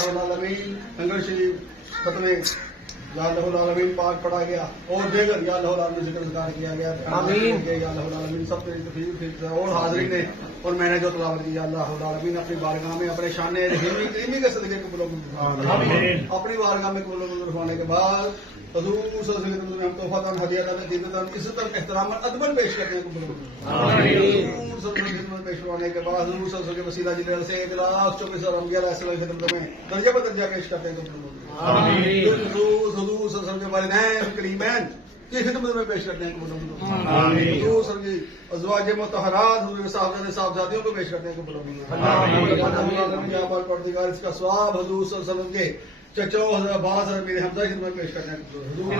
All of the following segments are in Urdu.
اللہ العالمین لنگر شریف ختم یا اللہ العالمین پاک پڑھا گیا اور دیگر یا اللہ العالمین ذکر ذکر کیا گیا آمین یا اللہ العالمین سب کے توفیق اور حاضرین نے اور میں نے جو تلاوت کی یا اللہ العالمین اپنی بارگاہ میں اپنے شان رحیمی کریمی کے صدقے کو بلند اپنی بارگاہ میں قبول منظور ہونے کے بعد حضور صلی اللہ علیہ وسلم میں ہم تحفہ ہدیہ دیدتاً عزت احترام ادب پیش کرتے ہیں قبول حضور صلی اللہ علیہ وسلم پیش کروانے کے بعد حضور صلی اللہ علیہ وسلم کے وسیلہ جلال سے 1,24,000 انبیاء علیہ السلام میں درجہ بدرجہ پیش کرتے ہیں قبول حضور صلی اللہ علیہ وسلم کے والدین کریمین کی خدمت میں پیش کرتے ہیں قبول حضور صلی اللہ علیہ وسلم ازواج مطہرات حضور کے صاحبزادیوں کو پیش کرتے ہیں قبول اللہ پروردگار اس کا ثواب حضور صلی اللہ علیہ وسلم کے چچو حضرت عباس میرے حمزہ کی خدمت پیش کرتے ہیں حضور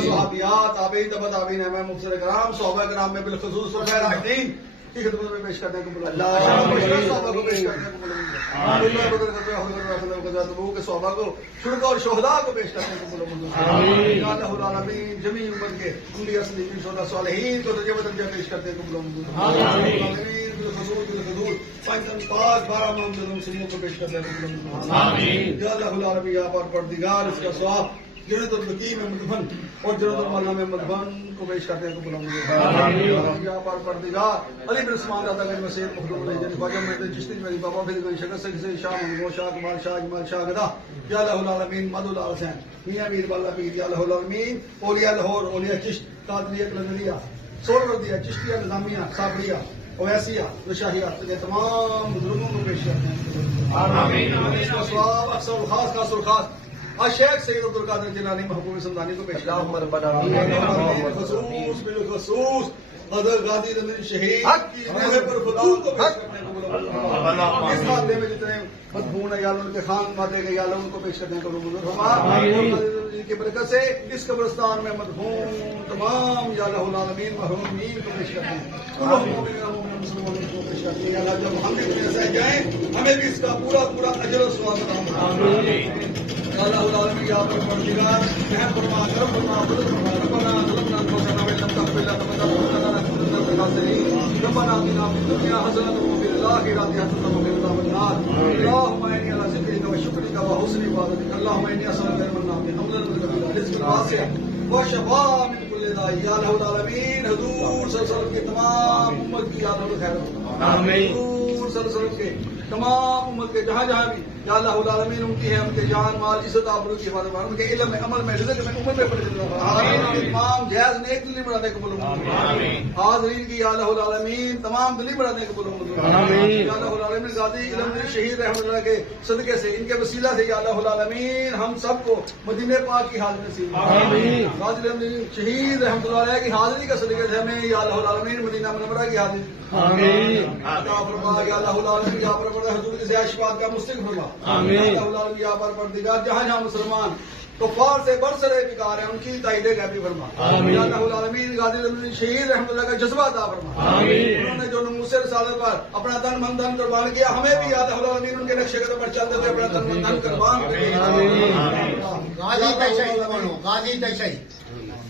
صحابیات تابعین تبع تابعین امام مفسر کرام صحابہ کرام میں بالخصوص خیر راشدین کی خدمت میں پیش کرتے ہیں قبول اللہ صحابہ کو پیش کرتے ہیں قبول اللہ بدر کے صحابہ کو شرکا اور شہداء کو پیش کرتے ہیں قبول یا اللہ العالمین جمیع امت کے انبیاء صدیقین شہداء صالحین کو درجہ بدرجہ پیش کرتے ہیں قبول العالمین بالخصوص پاک 12 محمد مسلموں کو پیش کرتے ہیں آمین یا اللہ العالمین یا پروردگار اس کا ثواب جنت البقیع میں مدفن اور جنت المعلا میں مدفن کو پیش کرتے ہیں قبول آمین یا پروردگار علی بن عثمان داتا گنج میں سید مخدوم علی جن خواجہ محمد چشتی میری بابا پھر گنج شکر سے شاہ محمود شاہ کمال شاہ جمال شاہ گدا یا اللہ العالمین مدد الحسین میاں میر والا پیر یا اللہ العالمین اولیاء لاہور اولیاء چشت قادریہ قلندریہ سہروردیہ چشتیہ نظامیہ صابریہ اویسیہ رشاہیہ کے تمام بزرگوں کو پیش کرتے ہیں آمین اس کا ثواب اکثر خاص خاص اور خاص الشیخ سید عبد القادر جیلانی محبوب سمدانی کو پیش کرتے ہیں خصوص بالخصوص حضرت غازی زمین شہید کی نوح پر فتور کو پیش کرتے ہیں اس خاندے میں جتنے مدفون ہیں یا ان کے خان ماتے گئے یا ان کو پیش کرتے ہیں قبول کی برکت سے اس قبرستان میں مدفون تمام یا اللہ العالمین محرومین کو پیش کرتے ہیں مسلمانوں کو پیش کرتے ہیں یا اللہ جب ہم بھی دنیا سے جائیں ہمیں بھی اس کا پورا پورا اجر و ثواب یا اللہ العالمین یا پروردگار رحم فرما کرم فرما مدد فرما ربنا ظلمنا انفسنا وان لم تغفر لنا وترحمنا لنكونن من الخاسرين ربنا آتنا في الدنيا حسنة وفي الآخرة حسنة وقنا عذاب النار اللهم إني على ذكرك وشكرك وحسن عبادتك اللهم إني أسألك علما نافعا حمدا متقبلا رزقا واسعا وشفاء من كل داء یا اللہ العالمین حضور صلی اللہ علیہ وسلم کے تمام امت کی یاد و خیر آمین حضور صلی اللہ علیہ وسلم کے تمام امت کے جہاں جہاں بھی یا اللہ العالمین ان کی ہے ان کے جان مال عزت آبرو کی حفاظت ان کے علم میں عمل میں رزق میں امت میں پڑے تمام جائز نیک دلی بڑھانے کو بولوں حاضرین کی یا اللہ العالمین تمام دلی بڑھانے کو بولوں یا اللہ العالمین غازی علم شہید رحمۃ اللہ کے صدقے سے ان کے وسیلہ سے یا اللہ العالمین ہم سب کو مدینہ پاک کی حاضری نصیب غازی علم شہید رحمۃ اللہ علیہ کی حاضری کا صدقے سے ہمیں یا اللہ العالمین مدینہ منورہ کی حاضری آمین عطا فرما یا اللہ العالمین یا پروردگار حضور کی زیاشبات کا مستقبل فرما آمین اللہ العالمین یا پروردگار جہاں جہاں مسلمان کفار سے برسرے بکار ہیں ان کی تائید غیبی فرما آمین یا اللہ العالمین غازی علم شہید رحمۃ اللہ کا جذبہ عطا فرما آمین انہوں نے جو نموذج رسالت پر اپنا تن من دھن قربان کیا ہمیں بھی یا اللہ العالمین ان کے نقش قدم پر چلتے ہوئے اپنا تن من دھن قربان کرے آمین غازی تشہید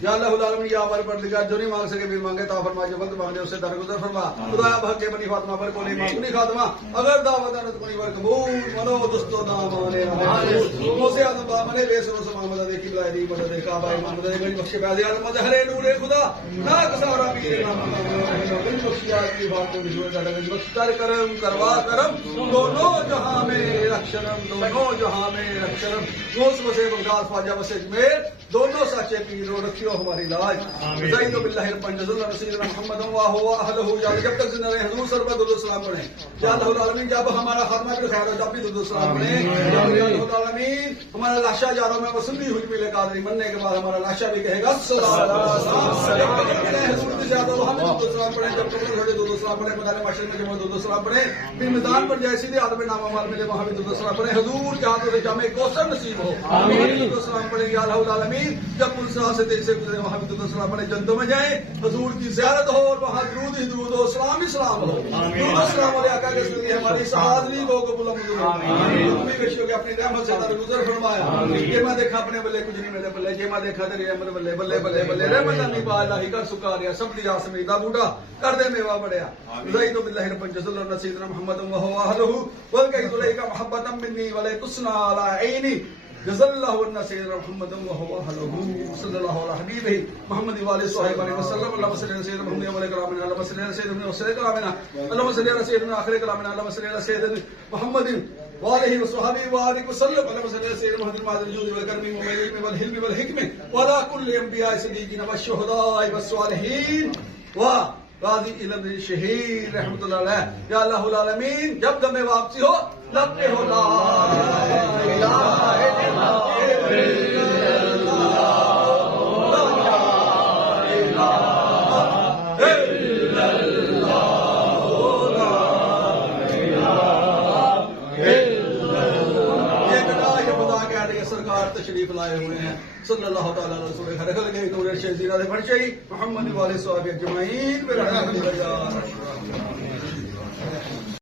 یا اللہ العالمین یا ہمارے پروردگار جو نہیں مانگ سکے بھی مانگے تا فرما جو وقت مانگے اسے درگزر فرما خدایا بھگ کے بنی فاطمہ پر کوئی مانگنی خاتمہ اگر دعوت انت کنی ور قبول منو دستو دامانے موسی اعظم با منے بے سر سے محمد دیکھی بلائے دی مدد کا بھائی محمد گنج بخش پیازی عالم مظہر نور خدا نا کسارا پیر گنج بخشیا کی بات کو جو ہے گنج بخش کر کرم کروا کرم دونوں جہاں میں رکشنم دونوں جہاں میں رکشنم موس وسے بغداد خواجہ وسے میں دونوں سچے پیر رکھیو ہماری لاج زید باللہ الپنجز اللہ رسول محمد و هو اهله یا جب تک زندہ رہے حضور صلی اللہ علیہ وسلم پڑھیں یا اللہ العالمین جب ہمارا خاتمہ بھی خیر ہو جب بھی درود السلام پڑھیں یا اللہ العالمین ہمارا لاشا جاروں میں وسلی ہوئی ملے قادری مننے کے بعد ہمارا لاشا بھی کہے گا صلی اللہ علیہ وسلم حضور کی زیادہ ہم درود السلام پڑھیں جب تک گھڑے درود السلام پڑھیں مدار معاشرے میں جب درود السلام پڑھیں پھر میدان پر جیسے بھی آدم نام مال ملے وہاں بھی درود السلام پڑھیں حضور کے ہاتھوں سے جامع کوثر نصیب ہو آمین درود السلام پڑھیں یا اللہ العالمین جب پلسا سے دل سے گزرے وہاں بھی درود السلام پڑھیں جنتوں میں جائیں حضور کی زیارت ہو اور وہاں درود ہی درود ہو سلام ہی سلام ہو درود السلام علیہ آقا کے صدقے ہماری سعادت کو قبول منظور آمین ہمیں بشیوں کے اپنی رحمت سے درگزر فرمایا یہ میں دیکھا اپنے بلے کچھ نہیں میرے بلے جے میں دیکھا تیری رحمت بلے بلے بلے بلے رحمت نہیں پا اللہ کر سکاریا سب دی راس میں دا بوٹا کر دے میوا بڑیا زید باللہ رب جل اللہ سیدنا محمد و هو اهله ولکیت الیک محبتا منی ولا تصنع علی عینی جزا اللہ عنا سیدنا محمد و هو اهله صلی اللہ علیہ حبیبہ محمد و علیہ صحابہ وسلم اللهم صل علی سیدنا محمد و علی کلامنا اللهم صل علی سیدنا محمد و علی کلامنا اللهم صل علی سیدنا آخر کلامنا اللهم صل علی سیدنا محمد وآلہ وصحبہ وآلہ وسلم اللهم صل علی سیدنا محمد المعظم الجود والکرم والعلم والحلم والحکمہ وعلى كل انبیاء صدیقین والشہداء والصالحین غازی علم شہید رحمت اللہ علیہ یا اللہ العالمین جب دم واپسی ہو لب پہ ہو لا الہ الا تشریف لائے ہوئے ہیں صلی اللہ تعالیٰ علیہ وسلم خیر خلق ہے تو شہزیرہ بڑھ شہی محمد والے صحابہ اجمعین برحمتہ یا